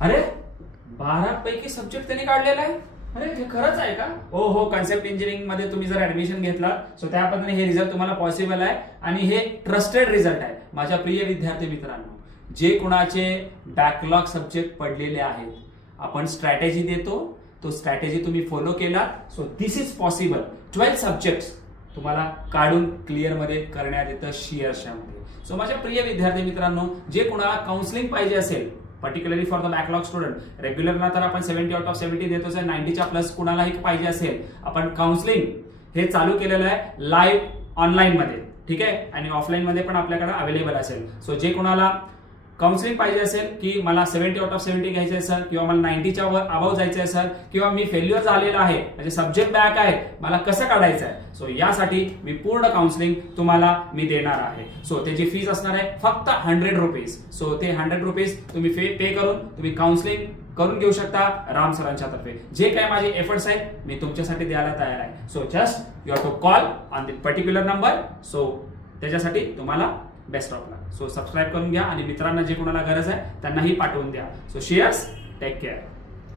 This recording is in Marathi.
अरे 12 पैकी सब्जेक्ट त्यांनी काढलेला आहे. अरे हे खरंच आहे का? हो, कन्सेप्ट इंजिनिअरिंग मध्ये तुम्ही जर ऍडमिशन घेतला सो त्या पद्धतीने हे रिझल्ट तुम्हाला पॉसिबल आहे आणि हे ट्रस्टेड रिझल्ट आहे. माझ्या प्रिय विद्यार्थी मित्रांनो, जे कुणाचे बॅकलॉग सब्जेक्ट पडलेले आहेत, आपण स्ट्रॅटेजी देतो, तो स्ट्रॅटेजी तुम्ही फॉलो केला so this is possible. 12 subjects तुम्हाला काढून क्लिअर मध्ये करण्यात येतं शीअर्षामध्ये. सो माझ्या प्रिय विद्यार्थी मित्रांनो, जे कुणाला काउन्सिलिंग पाहिजे असेल particularly for the backlog student, रेग्युलरला तर आपण 70 आउट ऑफ 70 देतोच आहे, 90च्या प्लस कुणालाही पाहिजे असेल, आपण काउन्सिलिंग हे चालू केलेलं आहे लाईव्ह ऑनलाईन मध्ये, ठीक आहे, आणि ऑफलाईन मध्ये पण आपल्याकडे अवेलेबल असेल. सो जे कुणाला काउन्सिलिंग पाहिजे असेल की मला 70 आउट ऑफ 70 घ्यायचे आहे सर, किंवा मला 90च्या वर अबाव जायचं आहे सर, किंवा मी फेल्युअर झालेला आहे म्हणजे सब्जेक्ट बॅक आहे, मला कसं काढायचं आहे, सो यासाठी मी पूर्ण काउन्सिलिंग तुम्हाला मी देणार आहे. सो त्याची फीज असणार आहे फक्त 100 रुपीज. सो ते 100 रुपीज तुम्ही पे करून तुम्ही काउन्सिलिंग करून घेऊ शकता राम सरांच्या तर्फे. जे काय माझे एफर्ट्स आहेत मी तुमच्यासाठी द्यायला तयार आहे. So just you have to call on the particular number. So त्याच्यासाठी तुम्हाला best of luck. So subscribe करून घ्या आणि मित्रांना जे कोणाला गरज आहे त्यांनाही पाठवून द्या. So shares, take care.